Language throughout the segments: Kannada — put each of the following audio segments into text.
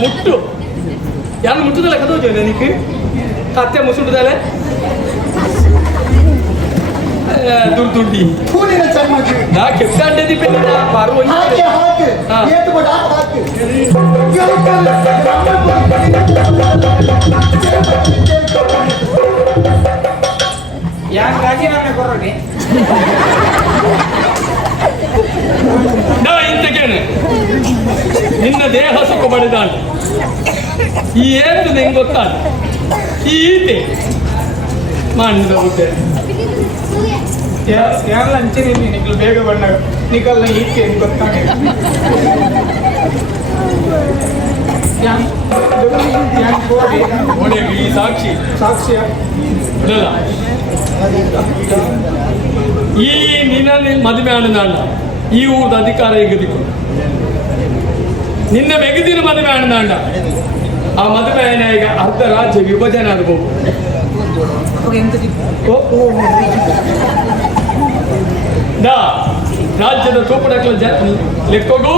ಮುಟ್ಟು ಯಾರು ಮುಟ್ಟದಲ್ಲ ಕದ ನನಗೆ ಕತ್ತೆ ಮುಸುಟ್ಟದಲ್ಲ ದುಡ್ಡಿ ನಾ ಕೆಪ್ಟಾಂಡದಿ ಬೇಡ ಪಾರ್ವ ಹಾಗೆ ಹಾಗೆ ಏತು ಬಡ ಹಾಗೆ ಹಾಗೆ ಯಾಕೆ ರಾಜೀನಾಮೆ ಕೊರೋಣಿ ಇಂತಕೇನೆ ನಿನ್ನ ದೇಹ ಸುಖ ಪಡೆದಾನೆ. ಈ ಏನು ನಿಂಗೆ ಗೊತ್ತಾನೆ? ಈ ಈತೆ ಮಾಡಿದ ಹುದ್ದೆ ಯಾರಲ್ಲ ಅಂಚಿನಿ ನಿಕ್ಲು ಬೇಗ ಬಣ್ಣ ನಿಗಲ್ಲ ಈಕೆ ಅಂತ ಗೊತ್ತಾಗ ನೋಡಿ ಈ ಸಾಕ್ಷಿ. ಸಾಕ್ಷಿಯ? ಬಿಡಲ್ಲ ಈ ನಿನ್ನಲ್ಲಿ ಮದುವೆ ಆಡಿದಾಂಡ ಈ ಊರದ ಅಧಿಕಾರ ಎಗೆದುಕೊಂಡು ನಿನ್ನ ಮೆಗದಿನ ಮದುವೆ ಆಡಿದಾಂಡ ಆ ಮದುವೆ ಈಗ ಅರ್ಧ ರಾಜ್ಯ ವಿಭಜನೆ ಆಗಬಹುದು ರಾಜ್ಯದ ತೂಪಡಕ್ಕಲ ಜನ ಲೆಕ್ಕಗೂ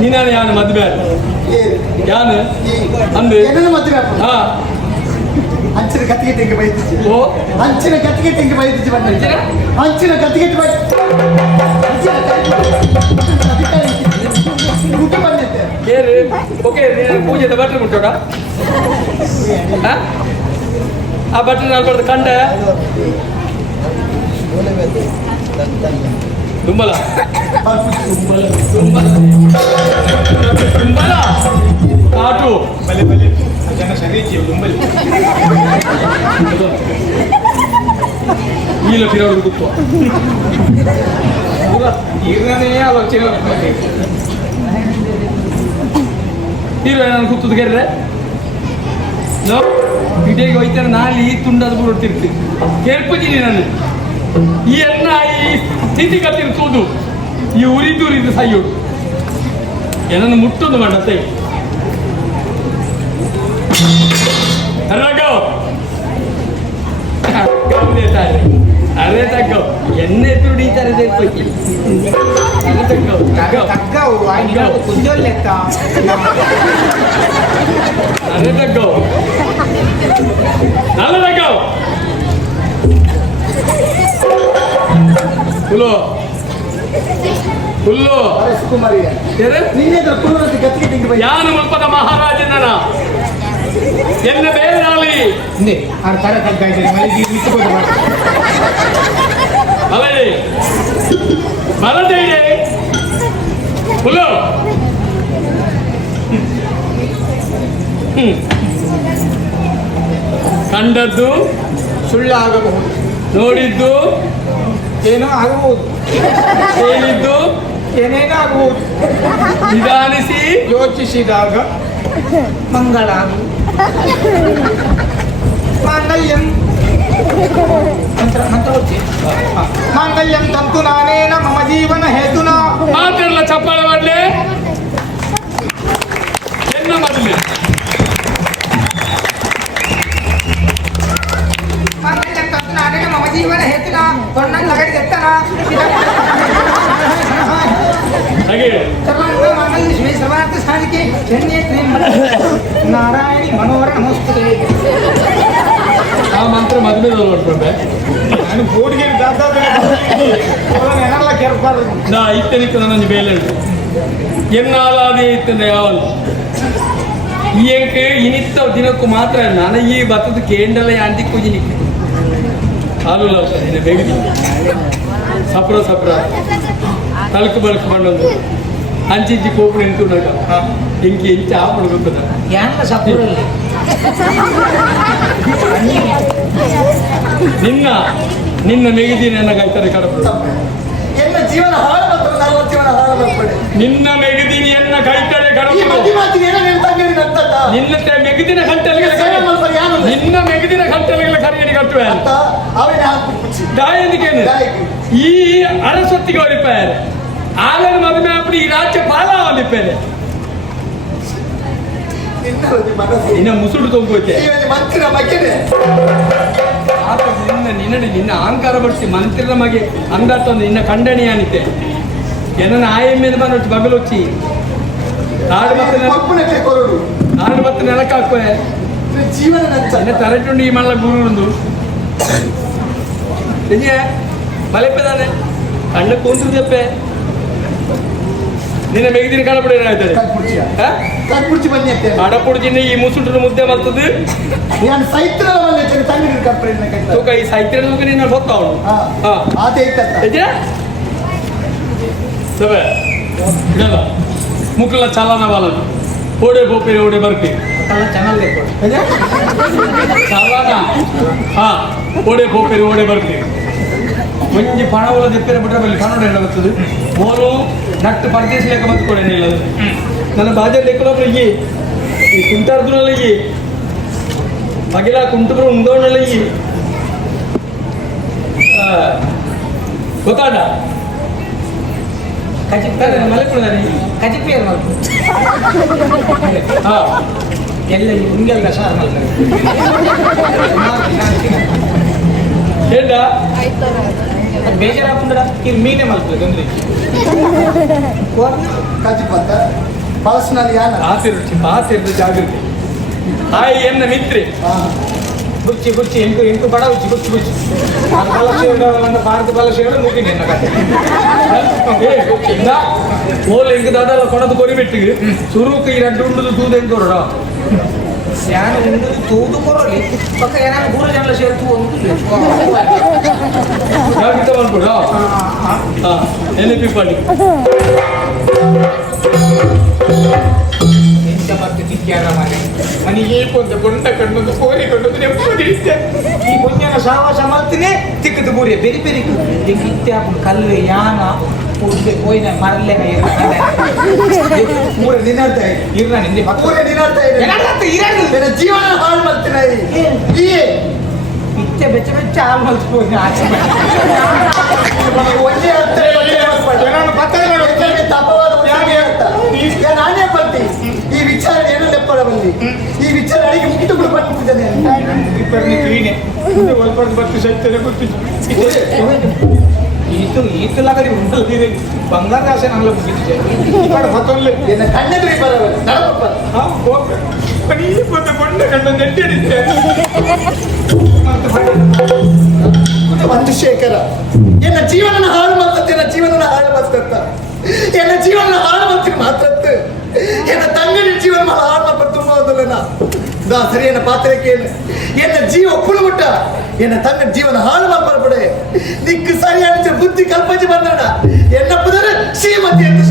ನೀನಾನೆ ಯಾನು ಮದುವೆ ಯಾನ ಅಂದ್ರೆ ಮದುವೆ ಹಾ ಅಂಚಿನ ಕತ್ತಿಗೆ ಹಿಂಗೆ ಬೈತಿದ್ದೆ ಓ ಅಂಚಿನ ಕತ್ತಿಗೆ ಹಿಂಗೆ ಬೈತಿದ್ದೆ ಬಂದೆ ಅಂಚಿನ ಕತ್ತಿಗೆ ಬೈ ಅಂಚಿನ ಕತ್ತಿಗೆ ಊಟ ಬಂದಿದ್ದೆ ಏರು ಓಕೆ ಪೂಜೆದ ಬಟ್ರೆ ಮುಟ್ಟೋಡ ಆ ಬಟ್ರೆ ನಾನು ಬಡ್ದು ಕಂಡೆ ತುಂಬಲ ತುಂಬಲ ತುಂಬಲ ಆಟು ಬಲೆ ಬಲೆ ಜನ ಶರೀರ ದುಂಬಲಿ. ಈಲ ಫಿರೋಡು ಗುತ್ತು ಈಗನೇ ಆಲೋಚನೆ. ಹೀರೋ ನಾನು ಕೂತದ ಗೆರ್ರೆ ನೋ ಇಡೀಗ ಹೋಯ್ತಾನೆ ನಾಳೆ ಈ ತುಂಡದ ಬಿಡ್ತಿರ್ತೀನಿ ಕೇಳ್ಪತೀನಿ ನಾನು ಈ ಅನ್ನ ಈ ಸ್ಥಿತಿ ತೂದು ಈ ಉರಿದುರಿದು ಸಾಯೋಡು ಏನನ್ನು ಮುಟ್ಟೊಂದು ಮಾಡತ್ತೆ How did I go? go with it, ಅದೇ ತಕ್ಕ ಎಣ್ಣೆ ತುಡಿತಾರೆ ಅದೇ ತಕ್ಕ ನಲ್ಲ ತಕ್ಕ. ಹುಲ್ಲು. ಹುಲ್ಲು. ಕುಮಾರಿ ಯಾರು? ಮುಲ್ಪದ ಮಹಾರಾಜನ ಎನ್ನ ಬೇರಾಳಿ ಹಿಂದೆ ಆ ತರ ತಗ್ಗ ಇದ್ದಾರೆ ಮನೆಗೆ ಮಿತ್ತುಕೊಂಡು ಅಲೇ ಬರದೇನೆ ಹುಲ್ಲು ಹ್ಮ್. ಕಂಡದ್ದು ಸುಳ್ಳಾಗಬಹುದು ನೋಡಿದ್ದು ಏನೋ ಆಗಬಹುದು ಕೇಳಿದ್ದು ಏನೇನೋ ಆಗಬಹುದು ನಿಧಾನಿಸಿ ಯೋಚಿಸಿದಾಗ ಮಂಗಳ माङ्गल्यं माङ्गल्यं तत्तु नानेन मम जीवन हेतुना మాటల్లో చెప్పాలంటే ఎన్న మధులు మాంగళ్యం తత్తు నానేన మమ జీవన హేతునా కొండ లగడి తెత్తనా సర్వాంగ మాంగళ్య శ్రీ సర్వార్థ ಎತ್ತನ ಚೆನ್ನೈ ನಾರಾಯಣಿ ಮನೋಹರ ನಮಸ್ತೆ. ಆ ಮಂತ್ರ ಮದುವೆ ನೋಡ್ಕೊಂಡೆ. ನಾನು ಕೋಟಿಗೆ ಏನೆಲ್ಲ ಕೆರ್ಬಾರ್ದು. ನಾ ಇತ್ತನಿಕ್ಕ ನನ್ನ ಬೇಲೆ ಎನ್ನಾಲಾದೆ ಇತ್ತಂದ ಯಾವಲ್ಲ ಈ ಅಂಕ ಇನಿತ್ತ ದಿನಕ್ಕೂ ಮಾತ್ರ ನನ ಈ ಬತ್ತದ ಕೇಂಡಲ ಯಾಂತಿ ಕುಜಿನಿಕ್ಕೆ ಹಾಲು ಇನ್ನು ಬೇಗದಿ ಸಪ್ರ ಸಪ್ರ. ತಳಕು ಬಳಕು ಬಂಡೊಂದು ಅಂಚಿಂಚಿ ಕೋಪು ನಿಂತುಂಡಾಗ ಇಂಕಿ ಇಂಚ ಯಾನ ಸಪುರಲ್ಲಿ ನಿನ್ನ ನಿನ್ನ ಮೆಗಿದಿ ನನ್ನ ಕೈತಾರೆ ಕಡಪಡು. ಎನ್ನ ಜೀವನ ನಿನ್ನ ಮೆಗಿದಿನಿ ಎನ್ನ ನನ್ನತ್ತ ನಿನ್ನ ಮೆಗಿದಿನ ಗಂಟೆಲಿಗೆ ನಿನ್ನ ಮೆಗಿದಿನ ಗಂಟೆಲಿಗೆ ಕರಿಯಡಿ ಕಟ್ಟುವೆ. ಈ ಅರಸೊತ್ತಿಗೆ ಆಲನ ಈ ರಾಜ್ಯ ಪಾಲ ಒಲಿಪಾರೆ ಇನ್ನ ಮುಸುಡು ತೊಂಬೋತೆ ಈ ಮಂತ್ರ ಮಗನೇ ಆತ ನಿನ್ನ ನಿನ್ನ ಅಹಂಕಾರ ಬಡಿಸಿ ಮಂತ್ರಿ ಮಗೆ ಅಂದಾಟೊಂದು ನಿನ್ನ ಖಂಡಣಿ ಅನಿತೆ ಎನ್ನ ಆಯ ಮೇಲೆ ಬಂದು ಬಗಲೊಚ್ಚಿ ನಾಡು ಮತ್ತೆ ನಾಡು ಮತ್ತೆ ನೆಲಕ್ಕೆ ಹಾಕುವೆ ಜೀವನ ತರಟುಂಡು ಈ ಮಲ್ಲ ಗುರುಂದು ನಿಜ ಬಲೆಪ್ಪದಾನೆ ಕಣ್ಣ ಕೂತು ಜಪ್ಪೆ ನಿನ್ನ ಮೆಗದಿನ ಕಾಣಪಡ ಏನಾಯ್ತದೆ? ಕಟ್ಬಿಡ್ಚಿ ಬನ್ನಿ ಅಂತ ಅಡಪುಡು ಜಿನ್ನೆ ಈ ಮುಸುಂಟ್ರ ಮುದ್ದೆ ಬರ್ತದೆ ನಾನು ಸೈತ್ರ ತೂಕ ಈ ಸೈತ್ರ ತೂಕ ನಿನ್ನ ಹೊತ್ತ ಅವಳು ಹಾ ಹಾ. ಆತೆ ಸಬೆ ಇಡಲ್ಲ. ಮುಕ್ಕಲ ಚಾಲನ ಬಾಲನ. ಓಡೆ ಬೋಪೇರಿ ಓಡೆ ಬೇಕು. ಚಾಲನ. ಹಾ. ಓಡೆ ಬೋಪೇರಿ ಓಡೆ ಬರ್ಪಿ ಮಂಜಿ ಪಣವಲ ದೆಪ್ಪೆರೆ ಬಿಟ್ರೆ ಬಲ್ಲಿ ಪಣ ಹೇಳ ಬರ್ತದೆ ಮೋನು ನಟ್ಟು ಪರ್ದೇಶ ಲೆಕ್ಕ ಬಂದು ಕೊಡೆ ಹೇಳದು ನನ್ನ ಬಾಜರ್ ಲೆಕ್ಕ ಇಯ್ಯಿ ಈ ಕುಂಟಾರ್ದುನಲ್ಲ ಇಯ್ಯಿ ಮಗಿಲ ಕುಂಟುಬ್ರು ಉಂದೋಣಲ್ಲ ಇಯ್ಯಿ ಆ, ಗೊತ್ತಾಡ ಕಜಿಪ್ಪ ಮಲೆಪುರದಲ್ಲಿ ಕಜಿಪಿಯರ್ ಮಾಡ್ತು ಹಾ ಎಲ್ಲ ಹಿಂಗೆಲ್ಲ ಸಾರ್ ಮಾಡ್ತಾರೆ ಹೇಳ್ದ ಬೇಜಾರಾಗ್ಕೊಂಡ ಇಲ್ಲಿ ಮೀನೇ ಮಾಡ್ತಾರೆ ತೊಂದ್ರೆ ಕಜಿಪತ್ತ ಪರ್ಸನಲ್ ಯಾನ ಆತಿರುಚಿ ಆತಿರ್ದು ಜಾಗೃತಿ ಹಾಯ್ ಎನ್ನ ಮಿತ್ರಿ ಹಾ ಬುಚ್ಚಿ ಬುಚ್ಚಿ ಎಂಟು ಎಂಟು ಬಡ ಉಚ್ಚಿ ಬುಚ್ಚಿ ಬುಚ್ಚಿ ಅದು ಬಲಶೇಡ ಭಾರತ ಬಲಶೇಡ ಮುಗಿನಿ ಎನ್ನ ಕತೆ ಏ ಇಂದ ಓಲ್ ಎಂಗ್ ದಾದಲ್ಲ ಕೊಡದು ಕೊರಿಬಿಟ್ಟು ಸುರುಕು ಈ ರಡ್ಡು ಉಂಡುದು ತೂದು ಎಂಗ್ ಕೊರಡ ಯಾನು ಒಂದು ತೂದು ಕೊರೋಲಿ ಪಕ್ಕ ಏನಾದ್ರು ಮೂರು ಜನ ಸೇರ್ತು ಒಂದು ಜಾಗೃತ ಮಾಡ್ಕೊಡ ಹಾ ಎಲ್ಲಿ ಪಿಪ್ಪಾಡಿ ಎಂತ ಮತ್ತೆ ಚಿಕ್ಕ್ಯಾರ ಮನೆ ಮನೆಗೆ ಕೊಂದ ಕೊಂಡ ಕಣ್ಣೊಂದು ಕೋರಿ ಕಂಡು ನೆಮ್ಮದಿರುತ್ತೆ ಈ ಕುಂಜನ ಸಾವಾಸ ಮಾಡ್ತೀನಿ ತಿಕ್ಕದು ಬೂರಿ ಬೆರಿ ಬೆರಿ ತಿಕ್ಕಿತ್ತೆ ಕಲ್ಲು ಯಾನ ಉದ್ದೆ ಕೋಯ್ನ ಮರಲೆ ಮೂರ ನಿನ್ನರ್ಥ ಇದೆ ಇರ್ನ ನಿಂದೆ ಪಕ್ಕ ಮೂರ ನಿನ್ನರ್ಥ ಇದೆ ಏನಾಗ್ತದೆ ಇರಾಡು ನಿನ್ನ ಜೀವನ ಹಾಳು ಮಾಡ್ತೀನಿ ಈ ಇತ್ತೆ ಬೆಚ್ಚ ಬೆಚ್ಚ ಹಾಲು ಮಲ್ಸ್ಬೋದು ಆಚೆ ಒಂದೇ ಅರ್ಥ ನಾನು ಪಕ್ಕದ ಮೇಲೆ ಹೆಚ್ಚಾಗಿ ತಪವಾದ ಉಸಿರಿಗೆ ಅರ್ಥ. ಈಗ ನಾನೇ ಬರ್ತಿ ಈ ವಿಚಾರ ಏನು ಲೆಪ್ಪಡ ಬಂದಿ ಈ ವಿಚಾರ ಅಡಿಗೆ ಮುಗಿದು ಕೂಡ ಬಂದಿದ್ದೇನೆ ಇಬ್ಬರನ್ನ ಕ್ಲೀನೆ ಒಳ್ಪಡ್ದು ಬರ್ತು ಸೈತನೆ ಗೊತ್ತಿತ್ತು ಈತು ಈತು ಲಗಡಿ ಉಂಟಲ್ದಿದೆ ಬಂಗಾರ ಆಸೆ ನಂಗೆ ಮುಗಿದಿದೆ ಇಬ್ಬರ ಹೊತ್ತೊಲ್ಲೆ ನಿನ್ನ ಕಣ್ಣೆದುರಿ ಬರಬೇಕು ನಡಪಪ್ಪ ಹಾ ಹೋಗ್ರೆ ಬರೀ ಬಂದ ಕೊಂಡ ಕಂಡು ನೆಟ್ಟಿಡಿದ್ದೆ ಒಂದು ಶೇಖರ ಎನ್ನ ಜೀವನ ಹಾಳು ಮಾಡ್ತತ್ತೆ ಎನ್ನ ಜೀವನ ಹಾಳು ಮಾಡ್ತತ್ತ ಎನ್ನ ಜೀವನ ಹಾಳು ಮಾಡ್ತೀನಿ ಮಾತ್ರತ್ತ ಎನ್ನ ತಂಗಡಿ ಜೀವನ ಹಾಳು ಮಾಡ್ಬಾರ್ದು ತುಂಬ ಹೋದಲ್ಲ நான் சரி என்னை பார்த்திருக்கேன்னு என்ன ஜீவ குழுவிட்டா என்ன தங்க ஜீவன ஆளுமா புறப்படு. நீக்கு சரியான புத்தி கல்பஞ்சு பண்ணா என்ன புதர் ஸ்ரீமதி என்று